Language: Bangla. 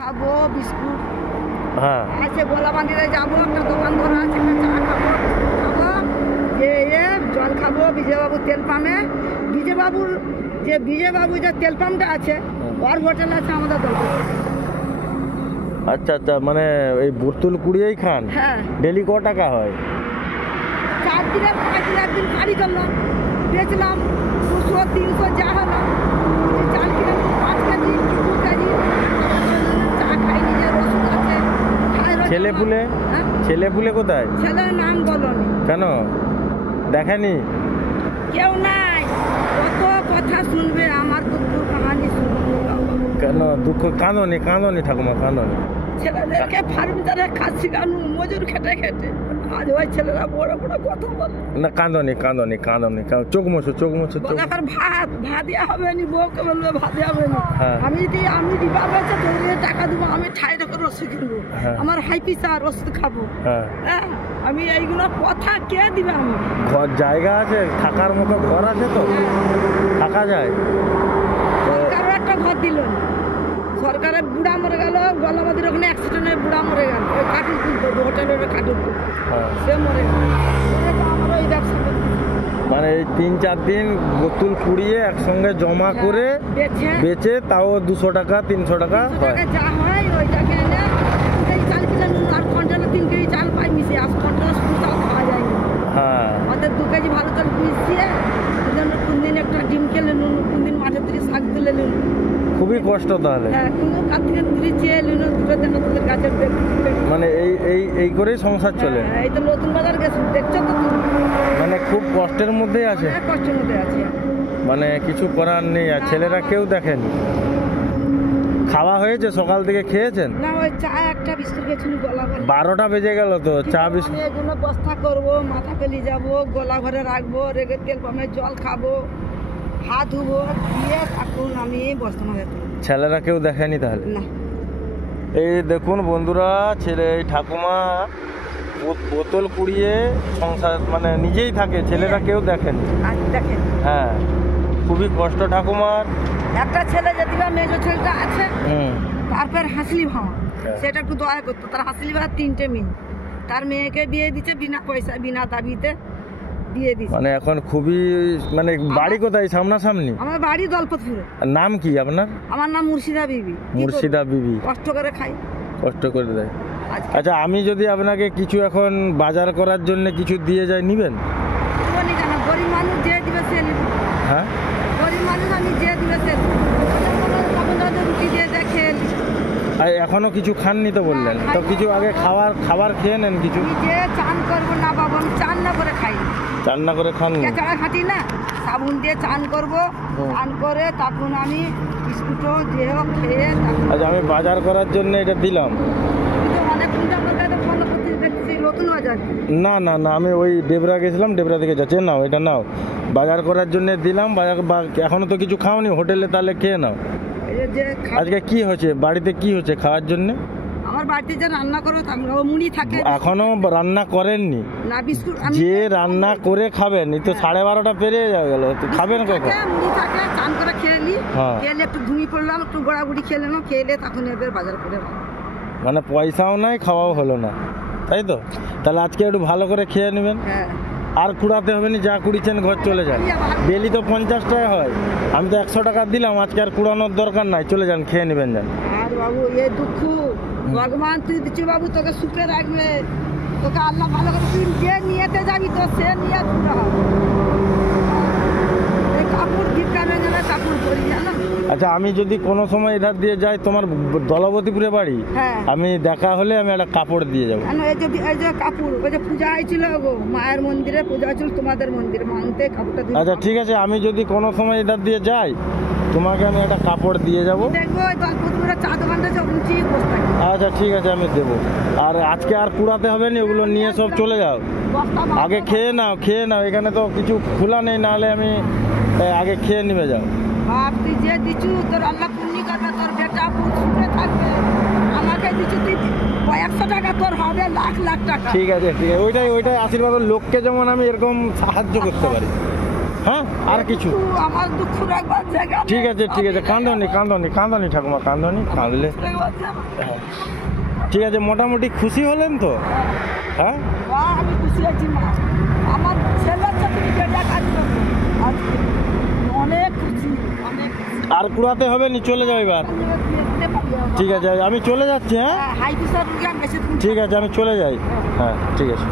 খাবো বিস্কুট হ্যাঁ আছে, গোলা বান্ধিরে যাবো, একটা দোকান ধরা আছে, একটা চা খাবো জল খাবো বিজয়বাবু তেল পাম্পে। বিজয়বাবু যে তেল পাম্পটা আছে ওর হোটেল আছে আমাদের দল। আচ্ছা আচ্ছা, মানে এই বোতল কুড়িয়েই খান? হ্যাঁ। ডেলি ক টাকা হয়? 4 দিনে 5 দিন একদিন গাড়ি করলাম, বেচলাম 200 300 যা হলো। চাল কিনে 5 কেজি 2 কেজি চা খাই, নিজের ওষুধ আছে। ছেলে পুলে কোথায়? ছেলের নাম বলনি কেন, দেখেনি? কেউ নাই, কত কথা শুনবে, আমার দুঃখ কাহানি শুনবে। কেন দুঃখ? কাঁদনি ঠাকুমা, কাঁদনি। ছেলেদেরকে ফার্মিটারে কাজ শিখানো, মজুর খেটে খেটে আজ ওই ছেলেরা বড় বড় কথা বলে। না কাঁদনি, চোখ মোছো। এখন ভাত দেওয়া হবে নি, বউকে বলবে ভাত দেওয়া হবে না। আমি দিবা বলছে তোর টাকা দেবো, আমি ঠাই রেখে ওষুধ কিনবো, আমার হাই প্রেসার ওষুধ খাবো। হ্যাঁ, আমি এইগুলো কথা কে দিবে? আমি ঘর জায়গা আছে, থাকার মতো ঘর আছে তো, থাকা যায়। সরকারও একটা ঘর দিল, সরকারের বুড়া মরে গেল, গলাবাদির ওখানে অ্যাক্সিডেন্টে বুড়া মরে গেল, ওই কার্টুন তুলতো হোটেলের কার্টুন তুলতো, সে মরে গেল। আমার ওই ব্যবসা মানে এই 3-4 দিন বোতল কুড়িয়ে একসঙ্গে জমা করে বেচে তাও 200 টাকা 300 টাকা হয়। যা হয় ওইটাকে এনে 2 কেজি চাল কিনে নুন আর কন্ট্রোলে 3 কেজি চাল পাই মিশিয়ে, আর কন্ট্রোলে শুধু চাল খাওয়া যায় না। হ্যাঁ, ওদের 2 কেজি ভালো চাল মিশিয়ে কোন দিন একটা ডিম খেলে নুন, কোন দিন মাঠের দিকে শাক তুলে নুন। খুবই কষ্ট তাহলে। হ্যাঁ, কিন্তু কার থেকে দূরে চেয়ে নুন দুটো দেখা তোদের গাছের মানে এই করেই সংসার চলে। এই তো নতুন বাজার গেছে, দেখছো তো? মানে খুব কষ্টের মধ্যেই আছে। কষ্টের মধ্যে আছে, মানে কিছু করার নেই। আর ছেলেরা কেউ দেখেনি? খাওয়া হয়েছে? সকাল থেকে খেয়েছেন? না, ওই চা একটা বিস্কুট খেয়েছিল, গলা ভরে 12টা বেজে গেল তো, চা বিস্কুট। এই জন্য বস্তা করবো, মাথা পেলি যাবো, গলা ভরে রাখবো, রেগে তেল পামে জল খাবো, হাত ধুবো, দিয়ে এখন আমি বস্তা মাথা। ছেলেরা কেউ দেখেনি তাহলে? না। এই দেখুন বন্ধুরা, এই ঠাকুমা বোতল কুড়িয়ে সংসার মানে নিজেই থাকে, ছেলেরা কেউ দেখেনি। দেখেন, হ্যাঁ, খুবই কষ্ট ঠাকুমার। একটা ছেলে যদি বা মেজো ছেলেটা আছে, তারপর হাসলি ভামা, সেটা একটু দয়া করতো। তার হাসলি ভাই 3টে মেয়ে, তার মেয়েকে বিয়ে দিচ্ছে বিনা পয়সা বিনা দাবিতে বিয়ে দিচ্ছে। মানে এখন খুবই মানে বাড়ি কোথায়? সামনাসামনি? আমার বাড়ি দলপতপুরে। নাম কি আপনার? আমার নাম মুর্শিদা বিবি। মুর্শিদা বিবি। কষ্ট করে খাই, কষ্ট করে দেয়। আচ্ছা, আমি যদি আপনাকে কিছু এখন বাজার করার জন্য কিছু দিয়ে যাই, নিবেন? গরিব মানুষ যে দিবে সে নিবে। হ্যাঁ, গরিব মানুষ আমি যে দিবে সে রুটি দিয়ে দেখে। এখনো কিছু খাননি তো বললেন, তো কিছু আগে খাবার খেয়ে নেন কিছু। যে চান করবো না বাবা, আমি চান না করে খাই। চান না করে খান? কেঁচড়া খাটি না, সাবুন দিয়ে চান করবো, চান করে তখন আমি বিস্কুটও যে হোক খেয়ে। আচ্ছা, আমি বাজার করার জন্য এটা দিলাম। নতুন বাজার? না, আমি ওই ডেবরা গেছিলাম, ডেবরা থেকে যাচ্ছে। নাও, এটা নাও, বাজার করার জন্য দিলাম। এখনো তো কিছু খাওনি হোটেলে, তাহলে খেয়ে নাও। আজকে কি হচ্ছে বাড়িতে? কি হচ্ছে খাওয়ার জন্য? আমার বাড়িতে যে রান্না করো মুড়ি থাকে। এখনো রান্না করেননি? না, বিস্কুট যে রান্না করে খাবেন, এই তো 12:30টা পেরিয়ে গেল, খাবেন কখন? মুড়ি থাকে, চান করে খেয়ে নি, খেলে একটু ঘুমিয়ে পড়লাম, একটু গোড়াগুড়ি খেয়ে নিলাম, খেলে তখন এদের বাজার করে। মানে পয়সাও নাই, খাওয়াও হলো না, তাই তো? তাহলে আজকে একটু ভালো করে খেয়ে নেবেন। হ্যাঁ, আর কুড়াতে হবে না, যা কুড়িয়েছেন ঘর চলে যান। ডেলি তো 50 টাকা হয়, আমি তো 100 টাকা দিলাম, আজকে আর কুড়ানোর দরকার নাই, চলে যান, খেয়ে নেবেন যান। আর বাবু এই দুঃখ ভগবান তুই দিচ্ছি বাবু, তোকে সুখে রাখবে, তোকে আল্লাহ ভালো করে। তুই যে নিয়েতে যাবি তো সে নিয়ে পুরো হবে। এই কাপড় ভিক্ষানে গেলে কাপড় পরি, জানো? আচ্ছা, আমি যদি কোনো সময় এধার দিয়ে যাই, তোমার দলবতীপুরে বাড়ি, আমি দেখা হলে আমি একটা কাপড় দিয়ে যাবো। এই যে কাপড়, ওই যে পূজা হয়েছিল গো, মায়ের মন্দিরে পূজা হয়েছিল, তোমাদের মন্দিরে মানতে কাপড়টা দিয়ে। আচ্ছা ঠিক আছে, আমি যদি কোনো সময় এধার দিয়ে যাই, তোমাকে আমি একটা কাপড় দিয়ে যাবো। দেখবো দলপতপুরে চা দোকানটা উঁচি বসতে। আচ্ছা ঠিক আছে, আমি দেবো। আর আজকে আর কুড়াতে হবে না, ওগুলো নিয়ে সব চলে যাও। আগে খেয়ে নাও, এখানে তো কিছু খোলা নেই, নাহলে আমি আগে খেয়ে নিবে যাও। আর তুই যে দিচ্ছু, তোর আল্লাহ পুণ্য করবে, তোর বেটা সুখে থাকবে। আমাকে দিচ্ছু তুই 100 টাকা, তোর হবে লাখ টাকা। ঠিক আছে, ওইটাই আশীর্বাদ। লোককে যেমন আমি এরকম সাহায্য করতে পারি, হ্যাঁ আর কিছু? আমার দুঃখ রাখবার জায়গা নেই। ঠিক আছে ঠিক আছে, কান্দনি ঠাকুমা, কান্দনি, কাঁদলে রাখবার জায়গা নেই। হ্যাঁ ঠিক আছে। মোটামুটি খুশি হলেন তো? হ্যাঁ মা, আমি খুশি আছি মা। আমার ছেলের সার্টিফিকেটটা কাজ করবো আজকে। অনেক খুশি, অনেক খুশি। আর কুড়াতে হবে নি, চলে যাও এবার। ঠিক আছে আমি চলে যাচ্ছি। হ্যাঁ হাই প্রেশার রোগী আমি বেশি দিন ঠিক আছে আমি চলে যাই। হ্যাঁ ঠিক আছে।